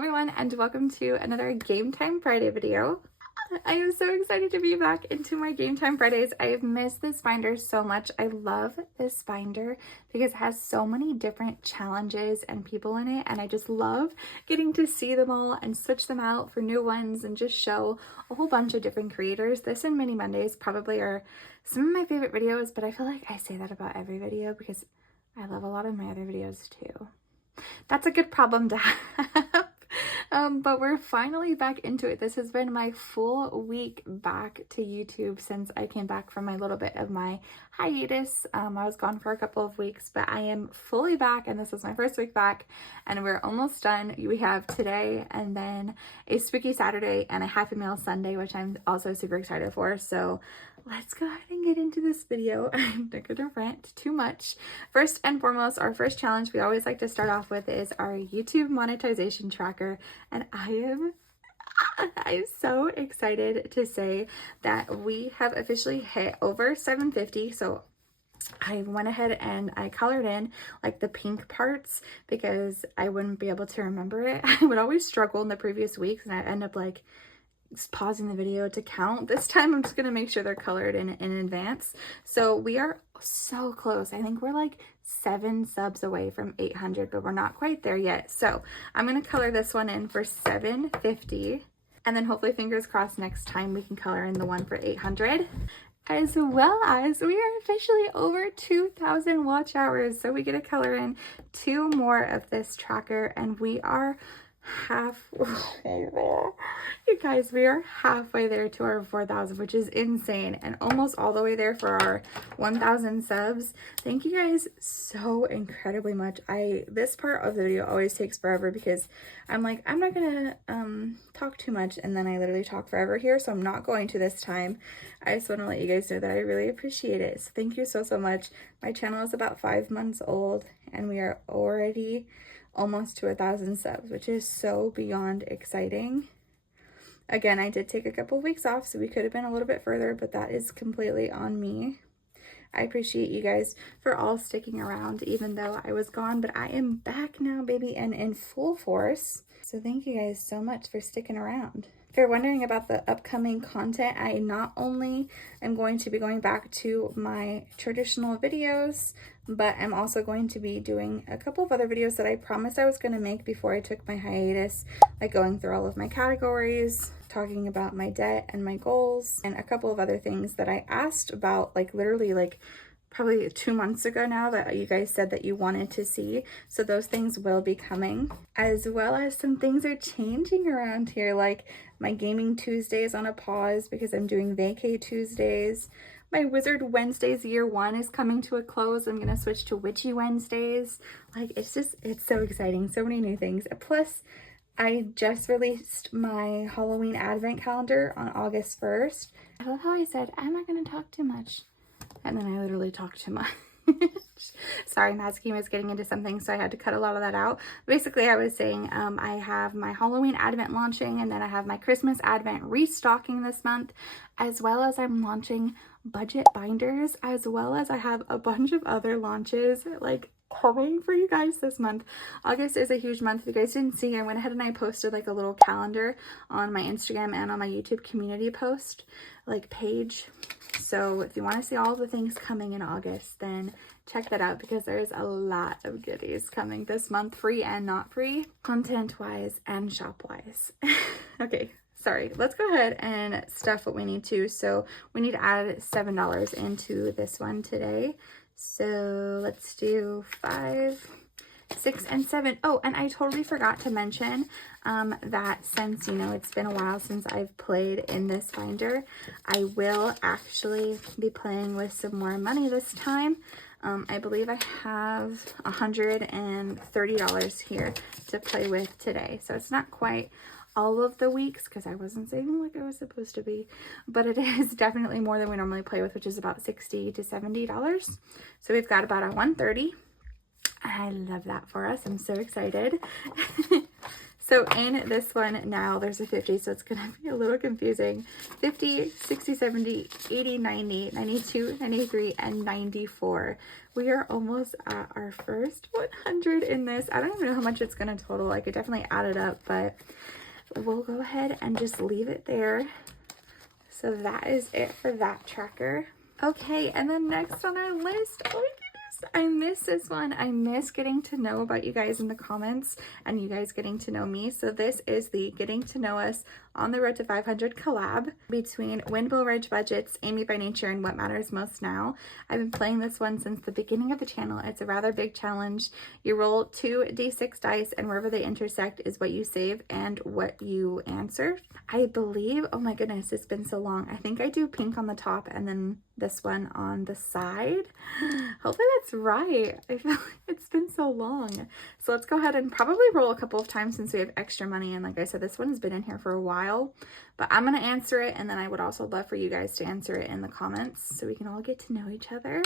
everyone, and welcome to another Game Time Friday video. I am so excited to be back into my Game Time Fridays. I have missed this binder so much. I love this binder because it has so many different challenges and people in it, and I just love getting to see them all and switch them out for new ones and just show a whole bunch of different creators. This and Mini Mondays probably are some of my favorite videos, but I feel like I say that about every video because I love a lot of my other videos too. That's a good problem to have. But we're finally back into it. This has been my full week back to YouTube since I came back from my little bit of my hiatus. I was gone for a couple of weeks, but I am fully back, and this is my first week back, and we're almost done. We have today and then a Spooky Saturday and a Happy Meal Sunday, which I'm also super excited for. So let's go ahead and get into this video. I'm not gonna rant too much. First and foremost, our first challenge we always like to start off with is our YouTube monetization tracker, and I am so excited to say that we have officially hit over 750. So I went ahead and I colored in like the pink parts because I wouldn't be able to remember it. I would always struggle in the previous weeks, and I'd end up like pausing the video to count. This time I'm just gonna make sure they're colored in advance. So we are so close. I think we're like 7 subs away from 800, but we're not quite there yet. So I'm gonna color this one in for 750, and then hopefully, fingers crossed, next time we can color in the one for 800. As well as we are officially over 2,000 watch hours. So we get to color in 2 more of this tracker, and we are halfway there. You guys, we are halfway there to our 4,000, which is insane, and almost all the way there for our 1,000 subs. Thank you guys so incredibly much. This part of the video always takes forever because I'm like, I'm not gonna talk too much, and then I literally talk forever here, so I'm not going to this time. I just want to let you guys know that I really appreciate it. So thank you so much. My channel is about 5 months old, and we are already almost to 1,000 subs, which is so beyond exciting. Again, I did take a couple of weeks off, so we could have been a little bit further, but that is completely on me. I appreciate you guys for all sticking around, even though I was gone, but I am back now, baby, and in full force. So thank you guys so much for sticking around. If you're wondering about the upcoming content, I not only am going to be going back to my traditional videos, but I'm also going to be doing a couple of other videos that I promised I was going to make before I took my hiatus, like going through all of my categories, talking about my debt and my goals, and a couple of other things that I asked about, like literally like probably 2 months ago now, that you guys said that you wanted to see. So those things will be coming, as well as some things are changing around here, like my Gaming Tuesdays on a pause because I'm doing Vacay Tuesdays. My Wizard Wednesdays year 1 is coming to a close. I'm gonna switch to Witchy Wednesdays. Like, it's so exciting. So many new things. Plus, I just released my Halloween advent calendar on August 1st. I love how I said, I'm not gonna talk too much, and then I literally talked too much. Sorry, Mazzy was getting into something, so I had to cut a lot of that out. Basically, I was saying I have my Halloween advent launching, and then I have my Christmas advent restocking this month, as well as I'm launching budget binders, as well as I have a bunch of other launches like coming for you guys this month. August is a huge month. If you guys didn't see, I went ahead and I posted like a little calendar on my Instagram and on my YouTube community post like page. So if you want to see all the things coming in August, then check that out because there's a lot of goodies coming this month, free and not free, content-wise and shop-wise. Okay, sorry. Let's go ahead and stuff what we need to. So we need to add $7 into this one today. So let's do 5, 6, and 7. Oh, and I totally forgot to mention that since, you know, it's been a while since I've played in this binder, I will actually be playing with some more money this time. I believe I have $130 here to play with today. So it's not quite all of the weeks because I wasn't saving like I was supposed to be, but it is definitely more than we normally play with, which is about $60 to $70. So we've got about a 130. I love that for us. I'm so excited. So in this one now, there's a 50, so it's going to be a little confusing. 50, 60, 70, 80, 90, 92, 93, and 94. We are almost at our first 100 in this. I don't even know how much it's going to total. I could definitely add it up, but we'll go ahead and just leave it there. So that is it for that tracker. Okay, and then next on our list, oh my goodness, I miss this one. I miss getting to know about you guys in the comments and you guys getting to know me. So this is the Getting to Know Us on the Road to 500 collab between Windmill Ridge Budgets, Amy by Nature, and What Matters Most Now. I've been playing this one since the beginning of the channel. It's a rather big challenge. You roll 2d6 dice, and wherever they intersect is what you save and what you answer. I believe, oh my goodness, it's been so long. I think I do pink on the top and then this one on the side. Hopefully that's right. I feel like it's been so long. So let's go ahead and probably roll a couple of times since we have extra money. And like I said, this one has been in here for a while, but I'm going to answer it. And then I would also love for you guys to answer it in the comments so we can all get to know each other.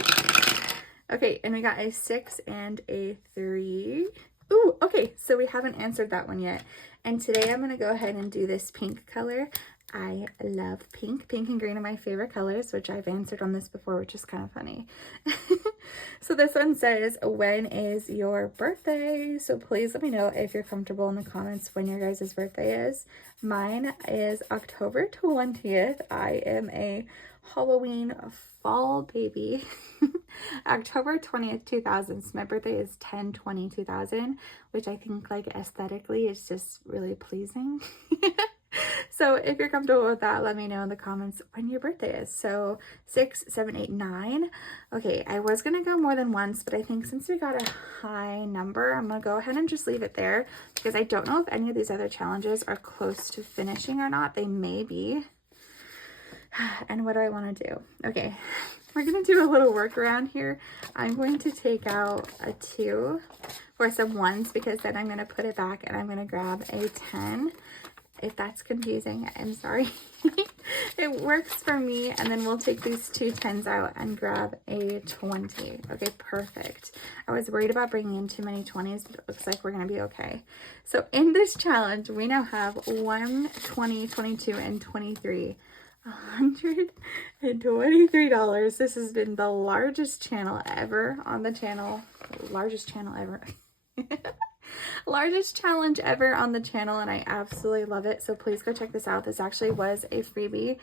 Okay, and we got a 6 and a 3. Ooh, okay, so we haven't answered that one yet. And today I'm going to go ahead and do this pink color. I love pink. Pink and green are my favorite colors, which I've answered on this before, which is kind of funny. So this one says, when is your birthday? So please let me know if you're comfortable in the comments when your guys' birthday is. Mine is October 20th. I am a Halloween fall baby. October 20th, 2000. So my birthday is 10/20/2000, which I think like aesthetically is just really pleasing. So if you're comfortable with that, let me know in the comments when your birthday is. So 6, 7, 8, 9. Okay, I was going to go more than once, but I think since we got a high number, I'm going to go ahead and just leave it there because I don't know if any of these other challenges are close to finishing or not. They may be. And what do I want to do? Okay, we're going to do a little workaround here. I'm going to take out a 2 for some 1s because then I'm going to put it back and I'm going to grab a 10. If that's confusing, I'm sorry. It works for me. And then we'll take these 2 10s out and grab a 20. Okay, perfect. I was worried about bringing in too many 20s, but it looks like we're going to be okay. So in this challenge, we now have 1, 20, 22, and 23. $123. This has been the largest channel ever on the channel. Largest channel ever. Largest challenge ever on the channel, and I absolutely love it. So please go check this out. This actually was a freebie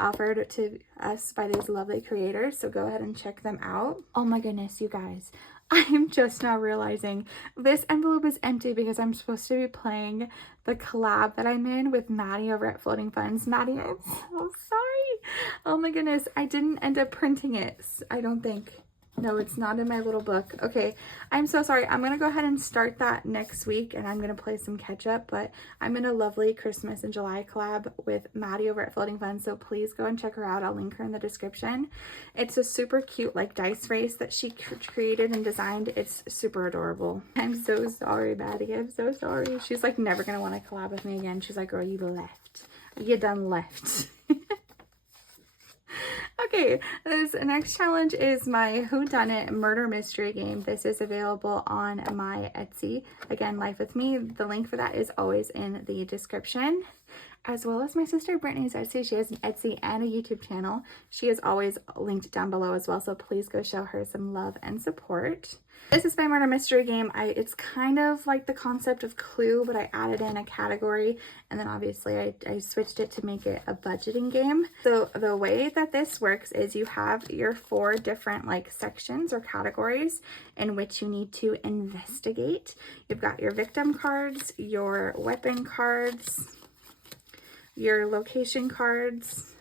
offered to us by these lovely creators, so go ahead and check them out. Oh my goodness, you guys, I am just now realizing this envelope is empty because I'm supposed to be playing the collab that I'm in with Maddie over at Floating Funds. Maddie, I'm so sorry. Oh my goodness, I didn't end up printing it, I don't think. No, it's not in my little book. Okay, I'm so sorry. I'm going to go ahead and start that next week, and I'm going to play some catch up, but I'm in a lovely Christmas in July collab with Maddie over at Floating Fun, so please go and check her out. I'll link her in the description. It's a super cute like dice race that she created and designed. It's super adorable. I'm so sorry, Maddie. I'm so sorry. She's like never going to want to collab with me again. She's like, girl, you left. You done left. Okay, this next challenge is my whodunit murder mystery game. This is available on my Etsy. Again, Life with Me. The link for that is always in the description. As well as my sister Brittany's Etsy. She has an Etsy and a YouTube channel. She is always linked down below as well, so please go show her some love and support. This is my murder mystery game. It's kind of like the concept of Clue, but I added in a category, and then obviously I switched it to make it a budgeting game. So the way that this works is you have your 4 different like sections or categories in which you need to investigate. You've got your victim cards, your weapon cards, your location cards,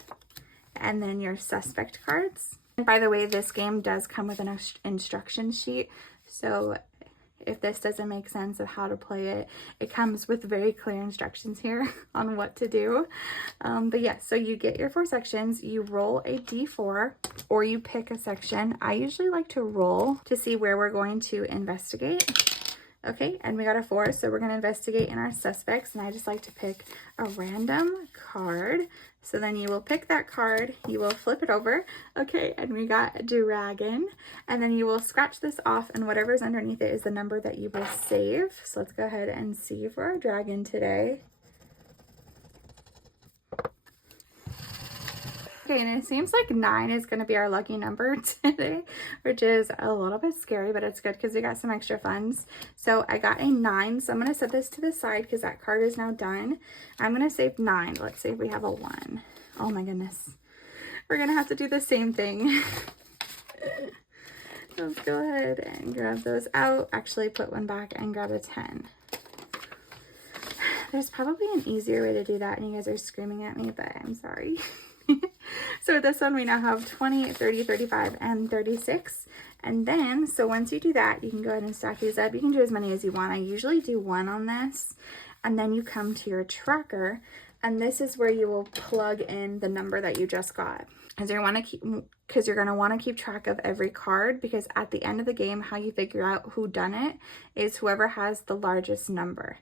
and then your suspect cards. And by the way, this game does come with an instruction sheet, so if this doesn't make sense of how to play it, it comes with very clear instructions here on what to do. But yeah, so you get your 4 sections, you roll a d4, or you pick a section. I usually like to roll to see where we're going to investigate. Okay, and we got a 4, so we're going to investigate in our suspects, and I just like to pick a random card. So then you will pick that card, you will flip it over. Okay, and we got dragon. And then you will scratch this off, and whatever's underneath it is the number that you will save. So let's go ahead and see for our dragon today. Okay, and it seems like 9 is going to be our lucky number today, which is a little bit scary, but it's good because we got some extra funds. So I got a 9, so I'm going to set this to the side because that card is now done. I'm going to save 9. Let's see if we have a 1. Oh my goodness. We're going to have to do the same thing. Let's go ahead and grab those out. Actually, put one back and grab a 10. There's probably an easier way to do that, and you guys are screaming at me, but I'm sorry. So with this one, we now have 20, 30, 35, and 36. And then, so once you do that, you can go ahead and stack these up. You can do as many as you want. I usually do 1 on this. And then you come to your tracker, and this is where you will plug in the number that you just got. Because you're going to want to keep track of every card, because at the end of the game, how you figure out who done it is whoever has the largest number.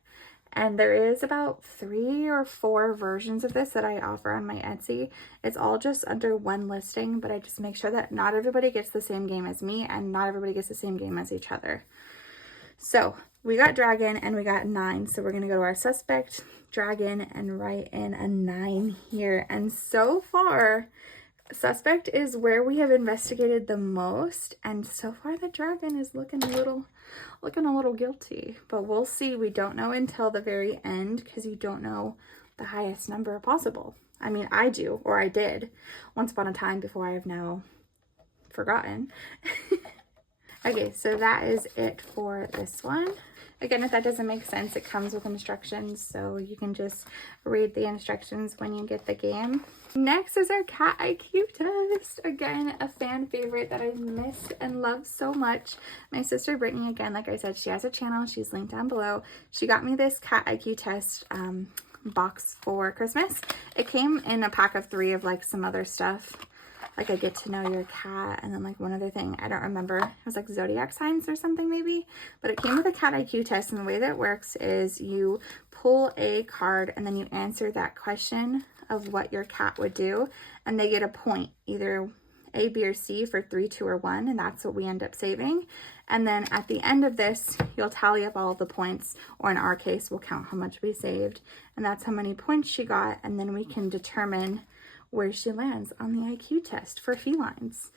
And there is about 3 or 4 versions of this that I offer on my Etsy. It's all just under one listing, but I just make sure that not everybody gets the same game as me and not everybody gets the same game as each other. So we got dragon and we got 9. So we're going to go to our suspect, dragon, and write in a 9 here. And so far, suspect is where we have investigated the most. And so far the dragon is looking a little guilty, but we'll see. We don't know until the very end because you don't know the highest number possible. I mean, I do, or I did once upon a time before I have now forgotten. Okay, so that is it for this one. Again, if that doesn't make sense, it comes with instructions, so you can just read the instructions when you get the game. Next is our cat IQ test. Again, a fan favorite that I miss and love so much. My sister Brittany, again, like I said, she has a channel. She's linked down below. She got me this cat IQ test box for Christmas. It came in a pack of 3 of like some other stuff. Like a get to know your cat, and then like one other thing, I don't remember. It was like zodiac signs or something maybe, but it came with a cat IQ test, and the way that it works is you pull a card and then you answer that question of what your cat would do, and they get a point, either A, B, or C for 3, 2, or 1, and that's what we end up saving. And then at the end of this, you'll tally up all of the points, or in our case, we'll count how much we saved, and that's how many points she got, and then we can determine where she lands on the IQ test for felines.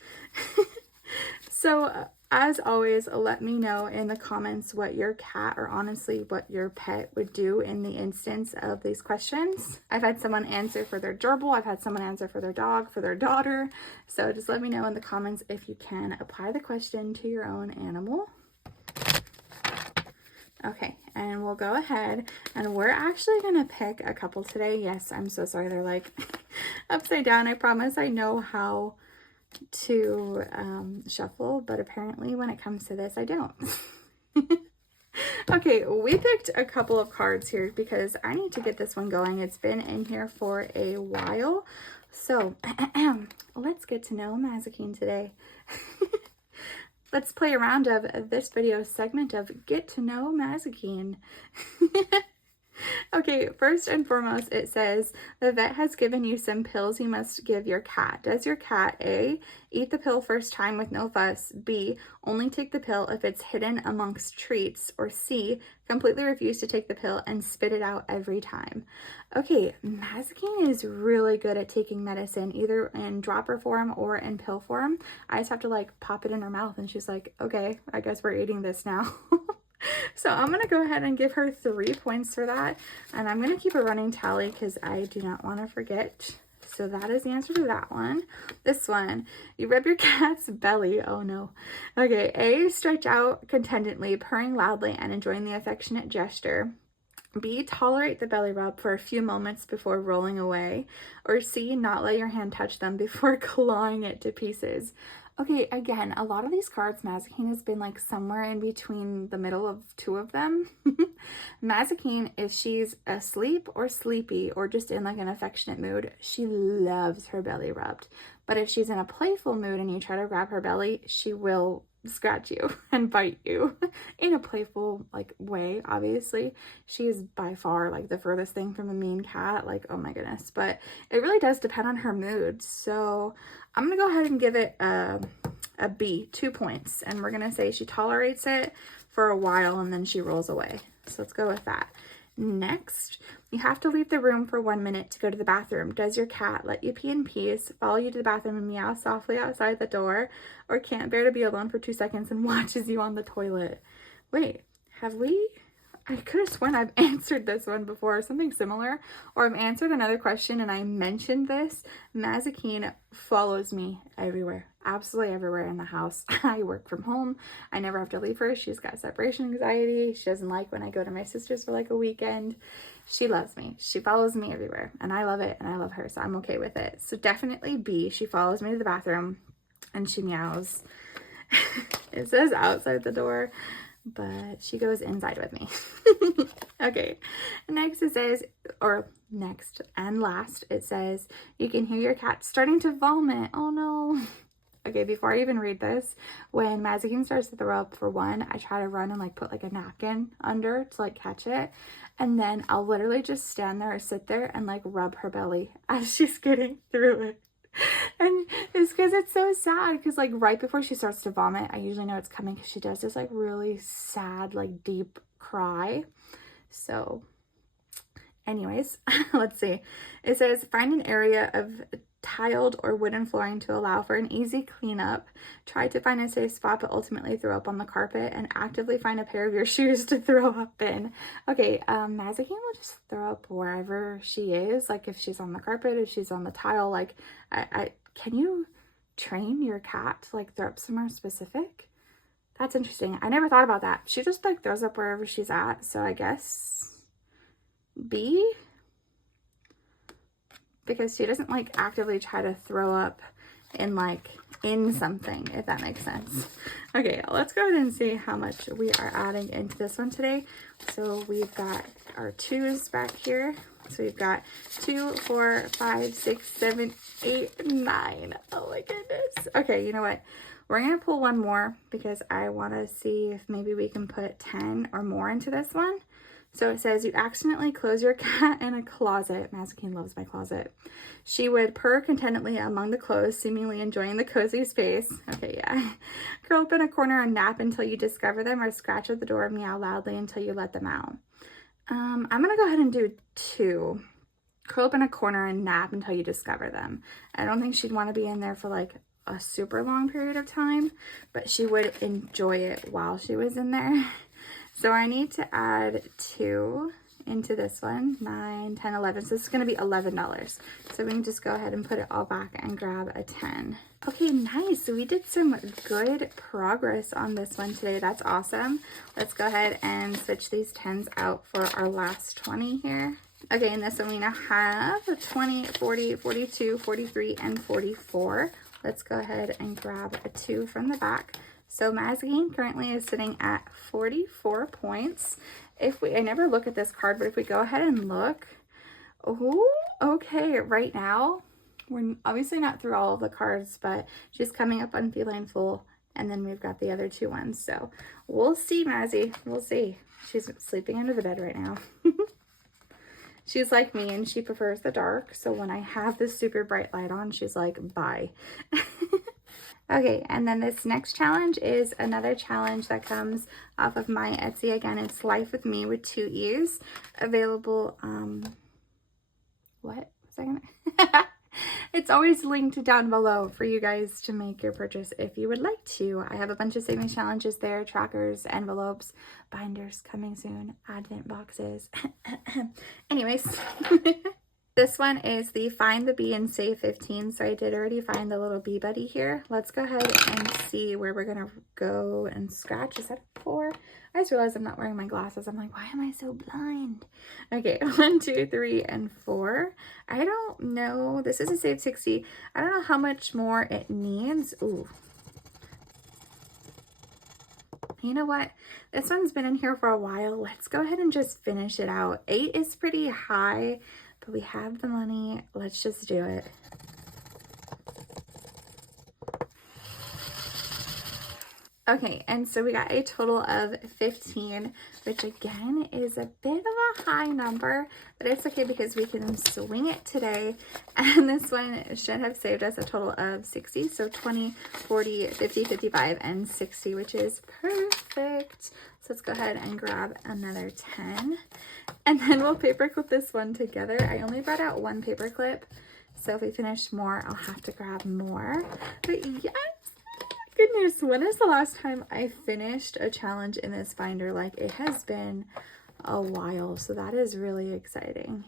So as always, let me know in the comments what your cat, or honestly what your pet, would do in the instance of these questions. I've had someone answer for their gerbil, I've had someone answer for their dog, for their daughter. So just let me know in the comments if you can apply the question to your own animal. Okay, and we'll go ahead, and we're actually gonna pick a couple today. Yes, I'm so sorry, they're like upside down. I promise I know how to shuffle, but apparently when it comes to this, I don't. Okay, we picked a couple of cards here because I need to get this one going. It's been in here for a while. So let's get to know Mazikeen today. Let's play a round of this video segment of Get to Know Mazikeen. Okay, first and foremost, it says, the vet has given you some pills you must give your cat. Does your cat A, eat the pill first time with no fuss, B, only take the pill if it's hidden amongst treats, or C, completely refuse to take the pill and spit it out every time? Okay, Mazikeen is really good at taking medicine, either in dropper form or in pill form. I just have to like pop it in her mouth and she's like, okay, I guess we're eating this now. So I'm going to go ahead and give her 3 points for that. And I'm going to keep a running tally because I do not want to forget. So that is the answer to that one. This one, you rub your cat's belly. Oh no. Okay, A, stretch out contentedly, purring loudly and enjoying the affectionate gesture. B, tolerate the belly rub for a few moments before rolling away. Or C, not let your hand touch them before clawing it to pieces. Okay, again, a lot of these cards, Mazikeen has been like somewhere in between the middle of 2 of them. Mazikeen, if she's asleep or sleepy or just in like an affectionate mood, she loves her belly rubbed. But if she's in a playful mood and you try to grab her belly, she will scratch you and bite you in a playful like way. Obviously, she is by far like the furthest thing from a mean cat, like, oh my goodness. But it really does depend on her mood. So I'm gonna go ahead and give it a B, 2 points, and we're gonna say she tolerates it for a while and then she rolls away. So let's go with that. Next, you have to leave the room for 1 minute to go to the bathroom. Does your cat let you pee in peace, follow you to the bathroom and meow softly outside the door, or can't bear to be alone for 2 seconds and watches you on the toilet? Wait, have we? I could have sworn I've answered this one before, something similar, or I've answered another question and I mentioned this. Mazikeen follows me everywhere, absolutely everywhere in the house. I work from home. I never have to leave her. She's got separation anxiety. She doesn't like when I go to my sister's for like a weekend. She loves me. She follows me everywhere and I love it and I love her, so I'm okay with it. So definitely B, she follows me to the bathroom and she meows. It says outside the door, but she goes inside with me. Okay, next it says, or next and last, it says, you can hear your cat starting to vomit. Oh no. Okay, before I even read this, when Mazikeen starts to throw up, for one, I try to run and like put like a napkin under to like catch it. And then I'll literally just stand there or sit there and like rub her belly as she's getting through it. And it's because it's so sad, because like right before she starts to vomit, I usually know it's coming because she does this like really sad, like deep cry. So anyways, let's see. It says, find an area of tiled or wooden flooring to allow for an easy cleanup. Try to find a safe spot, but ultimately throw up on the carpet, and actively find a pair of your shoes to throw up in. Okay, Mazikeen will just throw up wherever she is. Like if she's on the carpet, if she's on the tile, like can you train your cat to like throw up somewhere specific? That's interesting. I never thought about that. She just like throws up wherever she's at. So I guess B, because she doesn't like actively try to throw up in something, if that makes sense. Okay, let's go ahead and see how much we are adding into this one today. So we've got our 2's back here. So we've got 2, 4, 5, 6, 7, 8, 9. Oh my goodness. Okay, you know what? We're going to pull one more because I want to see if maybe we can put 10 or more into this one. So it says, you accidentally close your cat in a closet. Mazikeen loves my closet. She would purr contentedly among the clothes, seemingly enjoying the cozy space. Okay, yeah. Curl up in a corner and nap until you discover them, or scratch at the door and meow loudly until you let them out. I'm going to go ahead and do 2. Curl up in a corner and nap until you discover them. I don't think she'd want to be in there for like a super long period of time, but she would enjoy it while she was in there. So I need to add 2 into this one, 9, 10, 11. So this is going to be $11. So we can just go ahead and put it all back and grab a 10. Okay, nice. So we did some good progress on this one today. That's awesome. Let's go ahead and switch these 10s out for our last 20 here. Okay, in this one we now have 20, 40, 42, 43, and 44. Let's go ahead and grab a 2 from the back. So Mazikeen currently is sitting at 44 points. I never look at this card, but if we go ahead and look, oh, okay, right now, we're obviously not through all of the cards, but she's coming up on Feline Full, and then we've got the other 2 ones. So we'll see, Mazzy, we'll see. She's sleeping under the bed right now. She's like me, and she prefers the dark, so when I have this super bright light on, she's like, bye. Okay, and then this next challenge is another challenge that comes off of my Etsy. Again, it's Life with Me with 2 E's. Available, what was I gonna? It's always linked down below for you guys to make your purchase if you would like to. I have a bunch of savings challenges there, trackers, envelopes, binders coming soon, advent boxes. Anyways. This one is the Find the Bee and Save 15. So I did already find the little bee buddy here. Let's go ahead and see where we're going to go and scratch. Is that 4? I just realized I'm not wearing my glasses. I'm like, why am I so blind? Okay, 1, 2, 3, and 4. I don't know. This is a Save 60. I don't know how much more it needs. Ooh. You know what? This one's been in here for a while. Let's go ahead and just finish it out. 8 is pretty high. But we have the money. Let's just do it. Okay, and so we got a total of 15, which again is a bit of a high number, but it's okay because we can swing it today. And this one should have saved us a total of 60. So 20, 40, 50, 55, and 60, which is perfect. So let's go ahead and grab another 10. And then we'll paper clip this one together. I only brought out one paper clip, so if we finish more, I'll have to grab more. But yes! Goodness, when is the last time I finished a challenge in this binder? Like, it has been a while, so that is really exciting.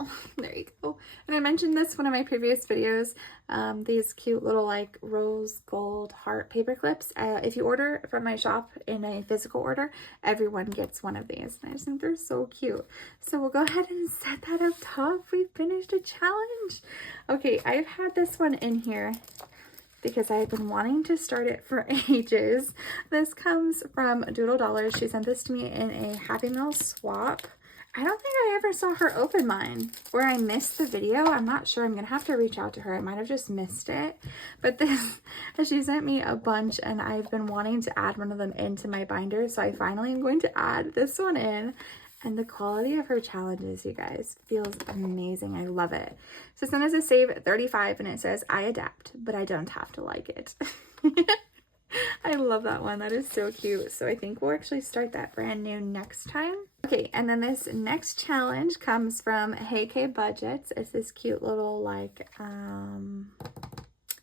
Oh, there you go. And I mentioned this in one of my previous videos, these cute little like rose gold heart paper clips. If you order from my shop in a physical order, everyone gets one of these. And I just think they're so cute. So we'll go ahead and set that up top. We finished a challenge. Okay, I've had this one in here because I've been wanting to start it for ages. This comes from Doodle Dollars. She sent this to me in a Happy Meal swap. I don't think I ever saw her open mine, or I missed the video. I'm not sure. I'm gonna have to reach out to her. I might have just missed it. But this, she sent me a bunch, and I've been wanting to add one of them into my binder, so I finally am going to add this one in. And the quality of her challenges, you guys, feels amazing. I love it. So send us a save 35, and it says, I adapt, but I don't have to like it. I love that one. That is so cute. So I think we'll actually start that brand new next time. Okay, and then this next challenge comes from Hey K Budgets. It's this cute little like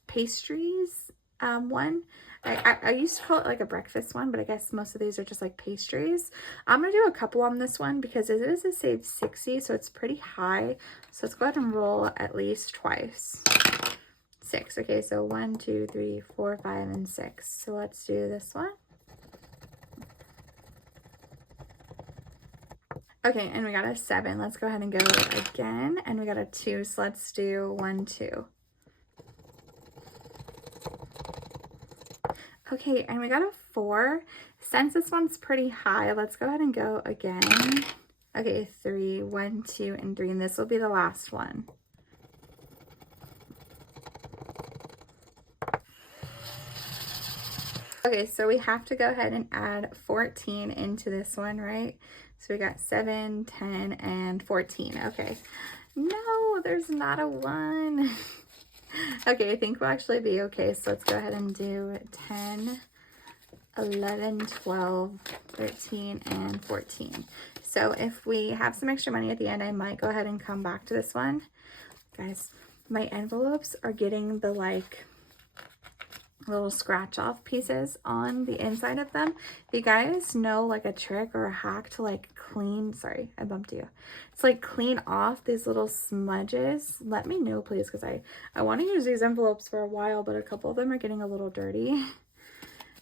pastries one. I used to call it like a breakfast one, but I guess most of these are just like pastries. I'm going to do a couple on this one because it is a save 60, so it's pretty high. So let's go ahead and roll at least twice. 6. Okay, so 1, 2, 3, 4, 5, and 6. So let's do this one. Okay, and we got a 7. Let's go ahead and go again. And we got a 2, so let's do 1, 2. Okay, and we got a 4. Since this one's pretty high, let's go ahead and go again. Okay, 3, 1, 2, and 3, and this will be the last one. Okay, so we have to go ahead and add 14 into this one, right? So we got 7, 10, and 14. Okay. No, there's not a 1. Okay, I think we'll actually be okay. So let's go ahead and do 10, 11, 12, 13, and 14. So if we have some extra money at the end, I might go ahead and come back to this one. Guys, my envelopes are getting the like little scratch off pieces on the inside of them. If you guys know like a trick or a hack to like clean, sorry, I bumped you. It's like clean off these little smudges. Let me know please, because I want to use these envelopes for a while, but a couple of them are getting a little dirty.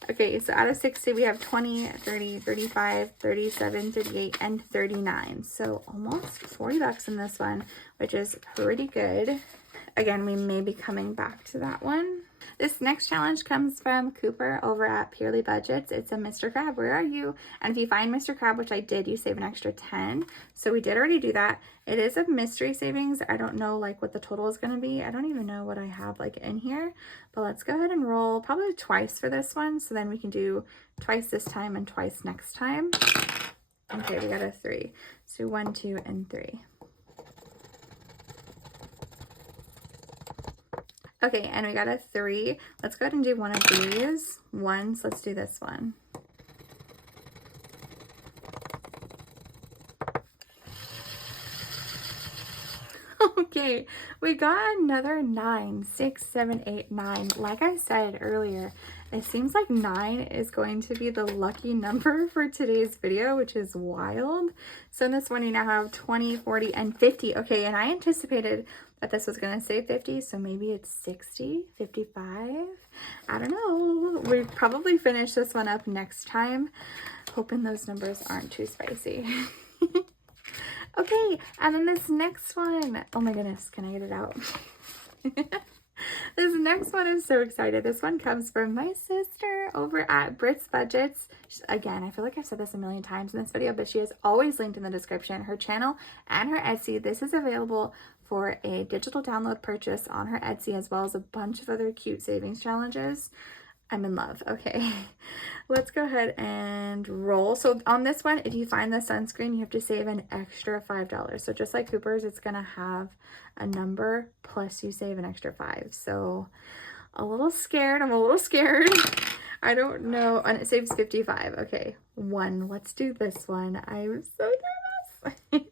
Okay, so out of 60, we have 20, 30, 35, 37, 38, and 39. So almost 40 bucks in this one, which is pretty good. Again, we may be coming back to that one. This next challenge comes from Cooper over at Purely Budgets. It's a Mr. Crab, where are you? And if you find Mr. Crab, which I did, you save an extra 10. So we did already do that. It is a mystery savings. I don't know like what the total is going to be. I don't even know what I have like in here, but let's go ahead and roll probably twice for this one. So then we can do twice this time and twice next time. Okay, we got a 3. So 1, 2, and 3. Okay, and we got a 3. Let's go ahead and do one of these. 1, so let's do this one. Okay, we got another 9. 6, 7, 8, 9. Like I said earlier, it seems like 9 is going to be the lucky number for today's video, which is wild. So in this one, you now have 20, 40, and 50. Okay, and I anticipated that this was going to say 50, so maybe it's 60, 55. I don't know. We probably finish this one up next time, hoping those numbers aren't too spicy. Okay, and then this next one, oh my goodness, can I get it out? This next one is so excited. This one comes from my sister over at Brit's Budgets. Again, I feel like I've said this a million times in this video, but she is always linked in the description, her channel and her Etsy. This is available for a digital download purchase on her Etsy, as well as a bunch of other cute savings challenges. I'm in love. Okay, Let's go ahead and roll. So on this one, if you find the sunscreen, you have to save an extra $5. So just like Cooper's, it's gonna have a number plus you save an extra 5. So a little scared. I'm a little scared. I don't know. And it saves 55. Okay, 1. Let's do this one. I'm so nervous.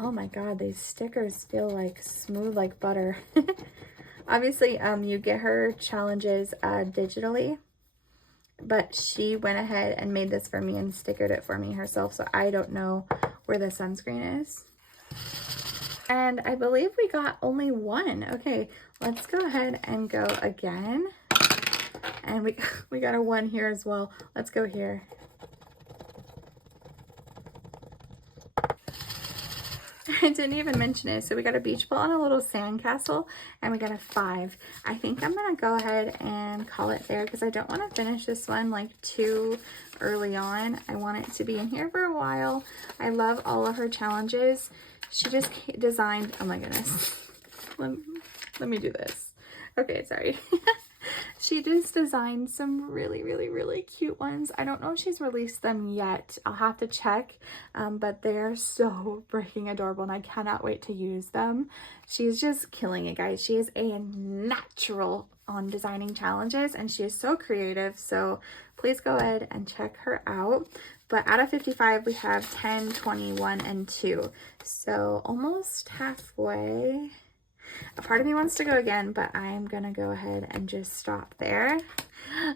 Oh my God, these stickers feel like smooth like butter. Obviously, you get her challenges digitally, but she went ahead and made this for me and stickered it for me herself, so I don't know where the sunscreen is. And I believe we got only 1. Okay, let's go ahead and go again. And we got a 1 here as well. Let's go here. I didn't even mention it. So we got a beach ball and a little sand castle, and we got a 5. I think I'm gonna go ahead and call it there because I don't want to finish this one like too early on. I want it to be in here for a while. I love all of her challenges. She just designed, oh my goodness. Let me do this. Okay, sorry. She just designed some really cute ones. I don't know if she's released them yet. I'll have to check, but they're so freaking adorable and I cannot wait to use them. She's just killing it, guys. She is a natural on designing challenges and she is so creative. So please go ahead and check her out. But out of 55, we have 10, 21, and 2. So almost halfway. A part of me wants to go again, but I'm gonna go ahead and just stop there.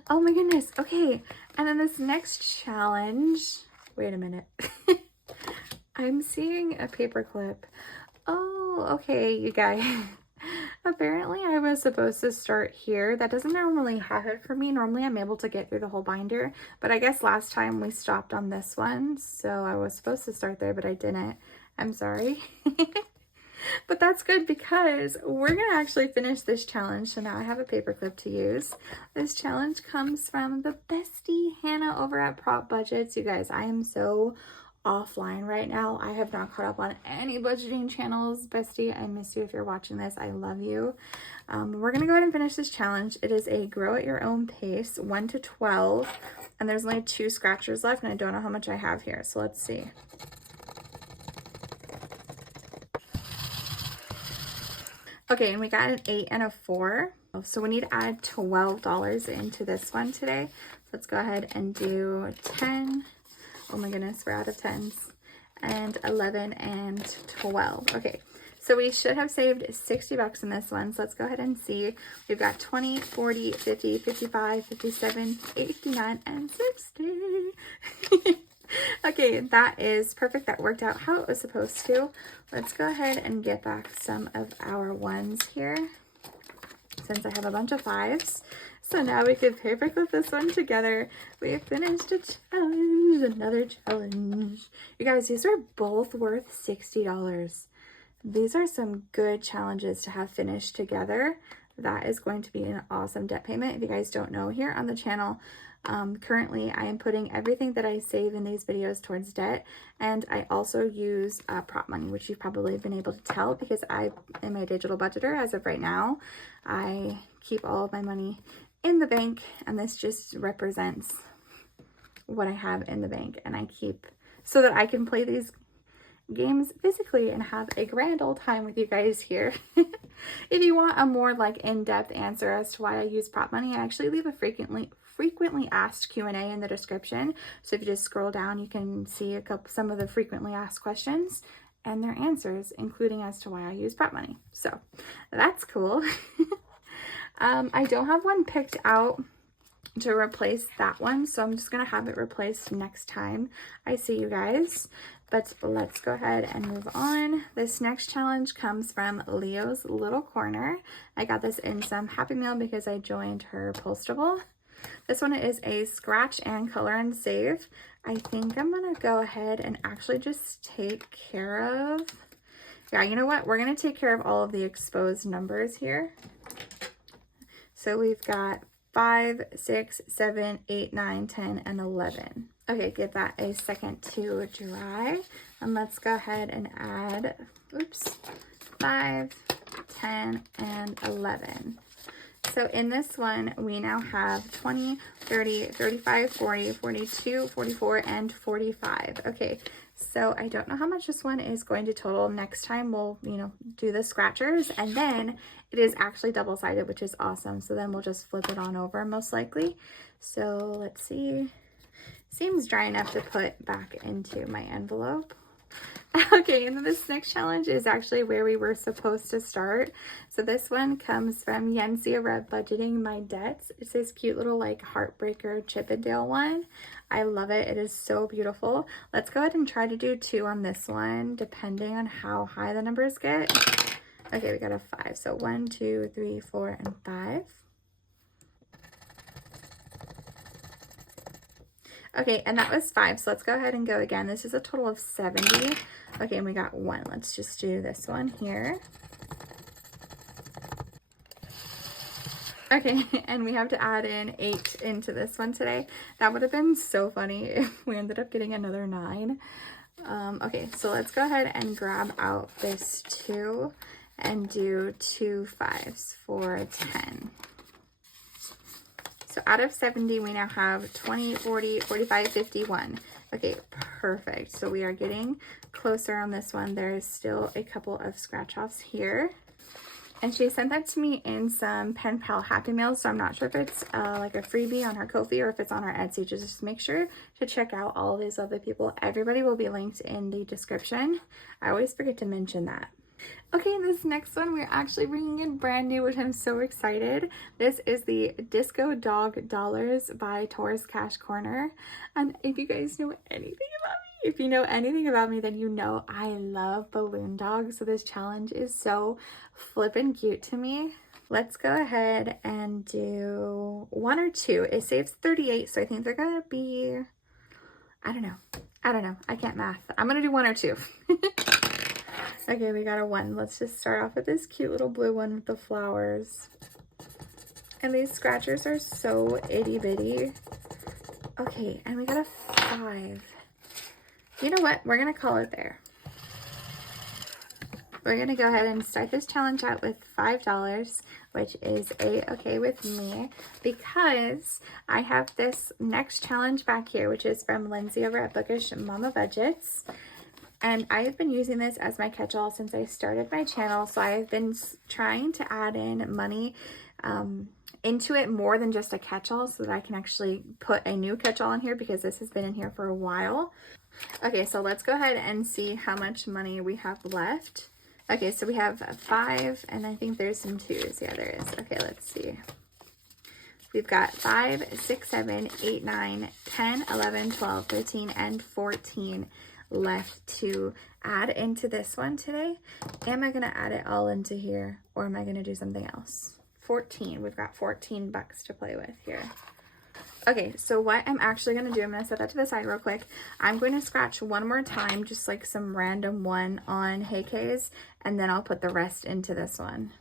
Oh my goodness. Okay. And then this next challenge, wait a minute. I'm seeing a paperclip. Oh, okay, you guys. Apparently I was supposed to start here. That doesn't normally happen for me. Normally I'm able to get through the whole binder, but I guess last time we stopped on this one. So I was supposed to start there, but I didn't. I'm sorry. But that's good because we're going to actually finish this challenge. So now I have a paperclip to use. This challenge comes from the bestie Hannah over at Prop Budgets. You guys, I am so offline right now. I have not caught up on any budgeting channels. Bestie, I miss you if you're watching this. I love you. We're going to go ahead and finish this challenge. It is a grow at your own pace, 1 to 12. And there's only 2 scratchers left and I don't know how much I have here. So let's see. Okay, and we got an 8 and a 4. So we need to add $12 into this one today. So let's go ahead and do 10. Oh my goodness, we're out of 10s. And 11 and 12. Okay, so we should have saved 60 bucks in this one. So let's go ahead and see. We've got 20, 40, 50, 55, 57, 89, and 60. Okay, that is perfect. That worked out how it was supposed to. Let's go ahead and get back some of our 1s here since I have a bunch of 5s. So now we can paperclip this one together. We have finished a challenge, another challenge. You guys, these are both worth $60. These are some good challenges to have finished together. That is going to be an awesome debt payment. If you guys don't know, here on the channel, currently I am putting everything that I save in these videos towards debt, and I also use prop money, which you've probably been able to tell because I am a digital budgeter as of right now. I keep all of my money in the bank, and this just represents what I have in the bank, and I keep so that I can play these games physically and have a grand old time with you guys here. If you want a more like in-depth answer as to why I use prop money, I actually leave a frequently asked Q&A in the description. So if you just scroll down, you can see some of the frequently asked questions and their answers, including as to why I use prop money. So that's cool. I don't have one picked out to replace that one, so I'm just gonna have it replaced next time I see you guys. But let's go ahead and move on. This next challenge comes from Leo's Little Corner. I got this in some Happy Meal because I joined her postable. This one is a scratch and color and save. I think I'm gonna go ahead and actually just take care of, yeah, you know what? We're gonna take care of all of the exposed numbers here. So we've got 5, 6, 7, 8, 9, 10, and 11. Okay, give that a second to dry. And let's go ahead and add, 5, 10, and 11. So in this one, we now have 20, 30, 35, 40, 42, 44, and 45. Okay, so I don't know how much this one is going to total. Next time we'll, do the scratchers, and then it is actually double-sided, which is awesome. So then we'll just flip it on over most likely. So let's see. Seems dry enough to put back into my envelope. Okay, and then this next challenge is actually where we were supposed to start. So this one comes from Yensia Rev Budgeting My Debts. It's this cute little like heartbreaker Chippendale one. I love it. It is so beautiful. Let's go ahead and try to do 2 on this one, depending on how high the numbers get. Okay, we got a 5. So 1, 2, 3, 4, and 5. Okay, and that was 5, so let's go ahead and go again. This is a total of 70. Okay, and we got 1. Let's just do this one here. Okay, and we have to add in 8 into this one today. That would have been so funny if we ended up getting another 9. Okay, so let's go ahead and grab out this 2 and do 2 5s for 10. So out of 70, we now have 20, 40, 45, 51. Okay, perfect. So we are getting closer on this one. There is still a couple of scratch offs here. And she sent that to me in some Pen Pal Happy Meals. So I'm not sure if it's like a freebie on her Ko-fi or if it's on her Etsy. Just make sure to check out all of these other people. Everybody will be linked in the description. I always forget to mention that. Okay, this next one we're actually bringing in brand new, which I'm so excited. This is the Disco Dog Dollars by Taurus Cash Corner. And if you guys know anything about me, if you know anything about me, then you know I love balloon dogs. So this challenge is so flippin' cute to me. Let's go ahead and do 1 or 2. It saves 38, so I think they're gonna be, I don't know. I can't math. I'm gonna do 1 or 2. Okay, we got a 1. Let's just start off with this cute little blue one with the flowers. And these scratchers are so itty bitty. Okay, and we got a 5. You know what? We're going to call it there. We're going to go ahead and start this challenge out with $5, which is okay with me, because I have this next challenge back here, which is from Lindsay over at Bookish Mama Budgets. And I've been using this as my catch-all since I started my channel. So I've been trying to add in money into it more than just a catch-all so that I can actually put a new catch-all in here, because this has been in here for a while. Okay, so let's go ahead and see how much money we have left. Okay, so we have 5, and I think there's some 2s. Yeah, there is. Okay, let's see. We've got 5, 6, 7, 8, 9, 10, 11, 12, 13, and 14 left to add into this one today. Am I going to add it all into here, or am I going to do something else? 14. We've got 14 bucks to play with here. Okay, so what I'm actually going to do, I'm going to set that to the side real quick. I'm going to scratch one more time, just like some random one on Hey K's, and then I'll put the rest into this one.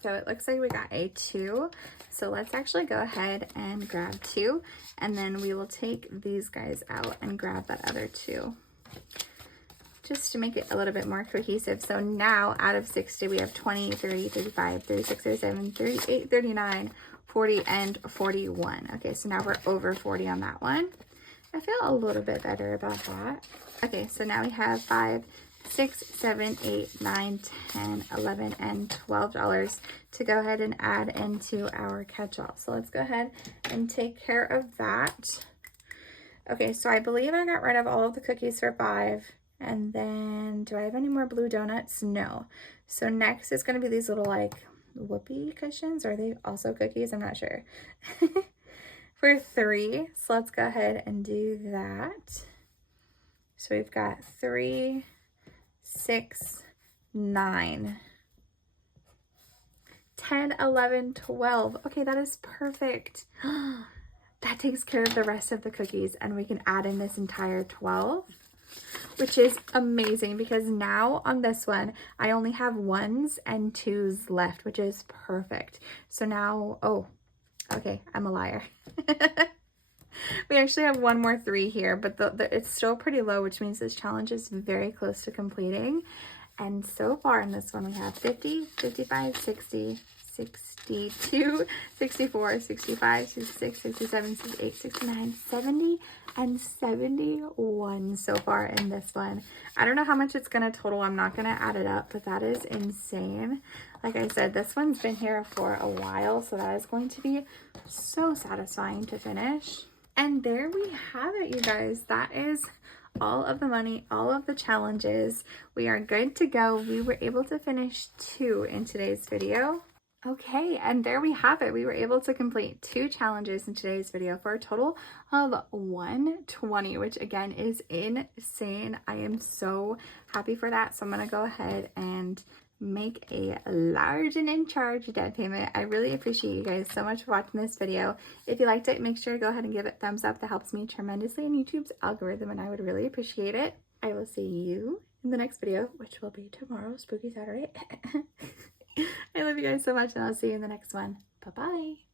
So it looks like we got a 2. So let's actually go ahead and grab 2, and then we will take these guys out and grab that other 2, just to make it a little bit more cohesive. So now out of 60, we have 20, 30, 35, 36, 37, 38, 39, 40, and 41. Okay, so now we're over 40 on that one. I feel a little bit better about that. Okay, so now we have 5, 6, 7, 8, 9, 10, 11, and $12 to go ahead and add into our catch-all. So let's go ahead and take care of that. Okay, so I believe I got rid of all of the cookies for 5. And then, do I have any more blue donuts? No. So next is going to be these little like whoopee cushions. Are they also cookies? I'm not sure. For 3. So let's go ahead and do that. So we've got 3, 6, 9, 10, 11, 12. Okay, that is perfect. That takes care of the rest of the cookies, and we can add in this entire 12, which is amazing, because now on this one, I only have 1s and 2s left, which is perfect. So now, oh, okay, I'm a liar. We actually have 1 more 3 here, but it's still pretty low, which means this challenge is very close to completing. And so far in this one, we have 50, 55, 60, 62, 64, 65, 66, 67, 68, 69, 70, and 71 so far in this one. I don't know how much it's going to total. I'm not going to add it up, but that is insane. Like I said, this one's been here for a while, so that is going to be so satisfying to finish. And there we have it, you guys. That is all of the money, all of the challenges. We are good to go. We were able to finish 2 in today's video. Okay, and there we have it. We were able to complete 2 challenges in today's video for a total of 120, which again is insane. I am so happy for that. So I'm going to go ahead and make a large and in charge debt payment. I really appreciate you guys so much for watching this video. If you liked it, make sure to go ahead and give it a thumbs up. That helps me tremendously in YouTube's algorithm, and I would really appreciate it. I will see you in the next video, which will be tomorrow, Spooky Saturday. I love you guys so much, and I'll see you in the next one. Bye-bye.